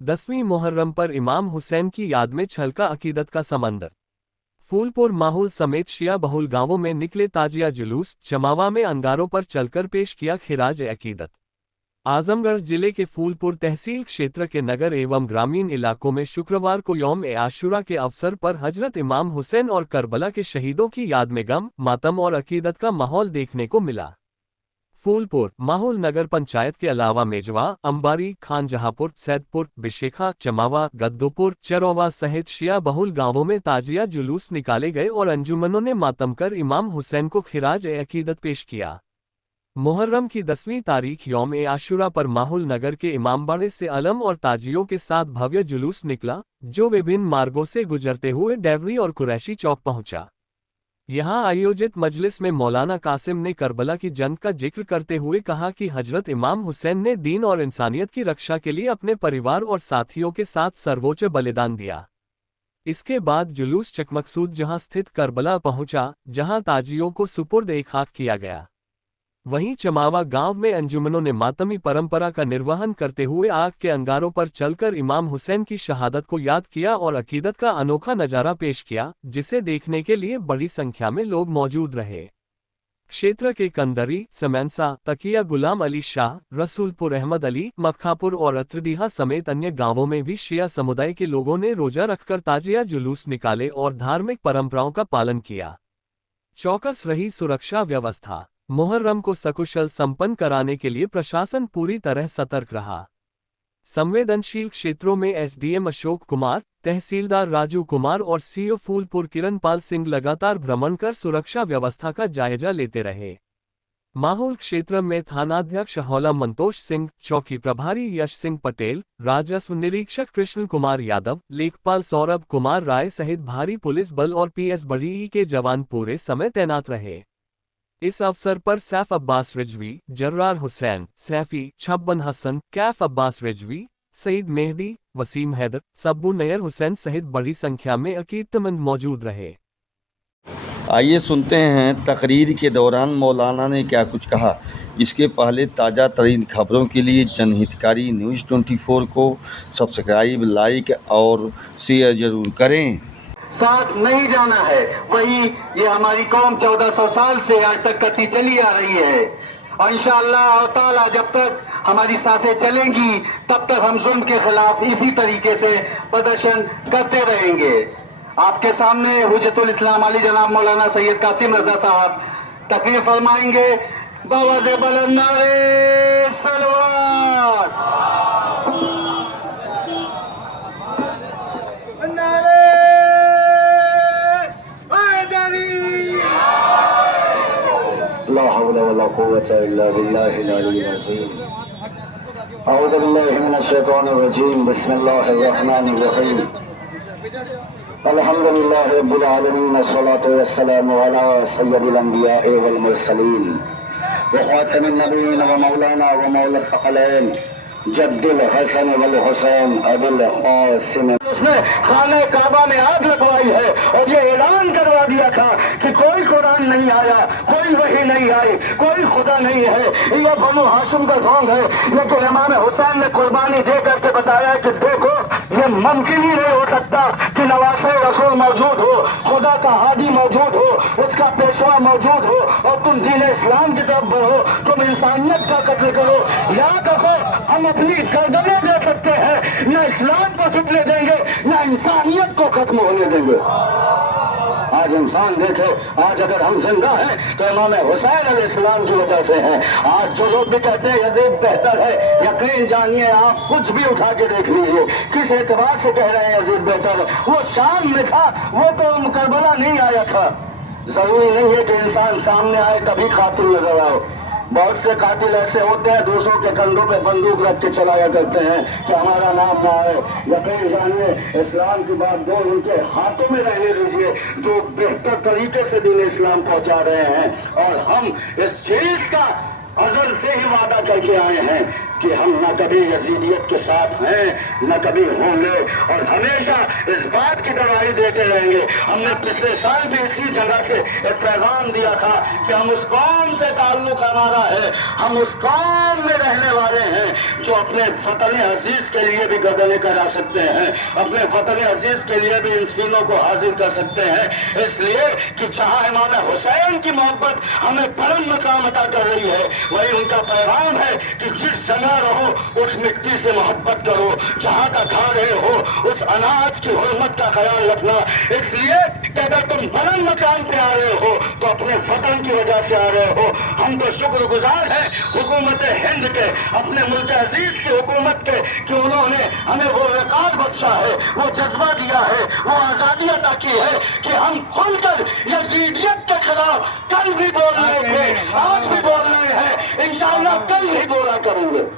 10वीं मुहर्रम पर इमाम हुसैन की याद में छलका अकीदत का समंदर। फूलपुर माहौल समेत शिया बहुल गांवों में निकले ताजिया जुलूस, चमावा में अंगारों पर चलकर पेश किया खिराज अकीदत। आजमगढ़ जिले के फूलपुर तहसील क्षेत्र के नगर एवं ग्रामीण इलाकों में शुक्रवार को यौम ए आशुरा के अवसर पर हजरत इमाम हुसैन और करबला के शहीदों की याद में गम, मातम और अकीदत का माहौल देखने को मिला। फूलपुर माहौल नगर पंचायत के अलावा मेजवा, अंबारी, खानजहापुर, सैदपुर, बिशेखा, चमावा, गद्दोपुर, चरौवा सहित शिया बहुल गांवों में ताजिया जुलूस निकाले गए और अंजुमनों ने मातम कर इमाम हुसैन को खिराज अकीदत पेश किया। मुहर्रम की 10वीं तारीख यौम ए आशुरा पर माहौल नगर के इमामबाड़े से अलम और ताजियों के साथ भव्य जुलूस निकला, जो विभिन्न मार्गों से गुजरते हुए डेवरी और कुरैशी चौक पहुंचा। यहां आयोजित मजलिस में मौलाना कासिम ने करबला की जंग का जिक्र करते हुए कहा कि हजरत इमाम हुसैन ने दीन और इंसानियत की रक्षा के लिए अपने परिवार और साथियों के साथ सर्वोच्च बलिदान दिया। इसके बाद जुलूस चकमकसूद जहां स्थित करबला पहुंचा, जहां ताजियों को सुपुर्द ए खाक किया गया। वहीं चमावा गांव में अंजुमनों ने मातमी परंपरा का निर्वहन करते हुए आग के अंगारों पर चलकर इमाम हुसैन की शहादत को याद किया और अकीदत का अनोखा नजारा पेश किया, जिसे देखने के लिए बड़ी संख्या में लोग मौजूद रहे। क्षेत्र के कंदरी, समैनसा, तकिया गुलाम अली शाह, रसूलपुर अहमद अली, मक्खापुर और अत्रदीहा समेत अन्य गांवों में भी शिया समुदाय के लोगों ने रोजा रखकर ताजिया जुलूस निकाले और धार्मिक परंपराओं का पालन किया। चौकस रही सुरक्षा व्यवस्था। मुहर्रम को सकुशल संपन्न कराने के लिए प्रशासन पूरी तरह सतर्क रहा। संवेदनशील क्षेत्रों में एसडीएम अशोक कुमार, तहसीलदार राजू कुमार और सीओ फूलपुर किरणपाल सिंह लगातार भ्रमण कर सुरक्षा व्यवस्था का जायजा लेते रहे। माहौल क्षेत्र में थानाध्यक्ष हौला मंतोष सिंह, चौकी प्रभारी यश सिंह पटेल, राजस्व निरीक्षक कृष्ण कुमार यादव, लेखपाल सौरभ कुमार राय सहित भारी पुलिस बल और पीएस बड़ी के जवान पूरे समय तैनात रहे। इस अवसर पर सैफ अब्बास रिजवी, जर्रार हुसैन, सैफी, छब्बन हसन, कैफ अब्बास रिजवी, सईद मेहदी, वसीम हैदर, सब्बू नयर हुसैन सहित बड़ी संख्या में अकीदतमंद मौजूद रहे। आइए सुनते हैं तकरीर के दौरान मौलाना ने क्या कुछ कहा। इसके पहले ताज़ा तरीन खबरों के लिए जनहितकारी न्यूज़ 24 को सब्सक्राइब, लाइक और शेयर जरूर करें। साथ नहीं जाना है, वही ये हमारी कौम 1400 साल से आज तक करती चली आ रही है। और इंशाअल्लाह ताला जब तक हमारी सांसें चलेंगी तब तक हम जुल्म के खिलाफ इसी तरीके से प्रदर्शन करते रहेंगे। आपके सामने हुज्जतुल इस्लाम अली जनाब मौलाना सैयद कासिम रजा साहब तकरीर फरमाएंगे। बावाज़े बुलंद नारे सलवात, नारे हैदरी, ला हौला वला कुव्वता इल्ला बिल्लाहिल अलील अज़ीम। अऊज़ु बिल्लाहि मिनश शैतानिर रजीम। बिस्मिल्लाहिर रहमानिर रहीम। अल्हम्दुलिल्लाहि रब्बिल आलमीन, अस्सलातु वस्सलामु अला सय्यदिल अंबिया'i वल मुरसलीन व खातिमिन नबिय्यीन व मौलाना व मौला थक़लैन जद्दुल हसन वल हुसैन अबुल क़ासिम। उसने खाने काबा में आग लगवाई है और ये ऐलान करवा दिया था कि कोई कुरान नहीं आया, कोई वही नहीं आई, कोई खुदा नहीं है, ये बनु हाशिम का ढोंग है। लेकिन इमाम हुसैन ने कुर्बानी दे करके बताया कि देखो ये मुमकिन ही नहीं हो सकता कि नवासे रसूल मौजूद हो, खुदा का हादी मौजूद हो, उसका पेशवा मौजूद हो और तुम दीन इस्लाम की तरफ बढ़ो, तुम इंसानियत का कत्ल करो। याद रखो, हम अपनी गर्दनें दे सकते हैं, न इस्लाम को झुकने देंगे, न इंसानियत को खत्म होने देंगे। आज इंसान देखे, आज अगर हम जिंदा हैं तो इमाम हुसैन अलैहिस्सलाम की वजह से हैं। आज जो लोग भी कहते हैं यजीद बेहतर है, यकीन जानिए आप कुछ भी उठा के देख लीजिए, किस एतबार से कह रहे हैं यजीद बेहतर है। वो शाम में था, वो तो करबला नहीं आया था। जरूरी नहीं है कि इंसान सामने आए तभी कातिल नजर आए। बहुत से कातिल ऐसे होते हैं दूसरों के कंधों पे बंदूक रख के चलाया करते हैं कि हमारा नाम ना आए। यकीन जानिए इस्लाम की बात दो उनके हाथों में रहने दीजिए, जो बेहतर तरीके से दीन इस्लाम पहुंचा रहे हैं। और हम इस चीज का अज़ल से ही वादा करके आए हैं कि हम न कभी यजीदियत के साथ हैं, न कभी होंगे और हमेशा इस बात की गवाही देते रहेंगे। हमने पिछले साल भी इसी जगह से एक पैगाम दिया था कि हम उस कौम से ताल्लुक हमारा है, हम उस कौम में रहने वाले हैं जो अपने वतन अजीज के लिए भी गर्दनें करा सकते हैं, अपने वतन अजीज के लिए भी इन सीनों को हासिल कर सकते हैं। इसलिए कि जहां इमाम हुसैन की मोहब्बत हमें बुलंद मकाम अता कर रही है, वही उनका पैगाम है कि जिस जगह रहो उस मिट्टी से मोहब्बत करो, जहां का खा रहे हो उस अनाज की हुर्मत का ख्याल रखना। इसलिए कि अगर तुम बुलंद मकाम पे आ रहे हो तो अपने वतन की वजह से आ रहे हो। हम तो शुक्रगुजार हैं हुकूमत हिंद के, अपने मुल्क अजीज की हुकूमत के, कि उन्होंने हमें वो रिकॉर्ड बख्शा है, वो जज्बा दिया है, वो आज़ादी अता की है कि हम खुलकर यजीदियत के खिलाफ कल भी बोल रहे थे, आज भी बोल रहे हैं, इंशाअल्लाह कल भी बोला करेंगे।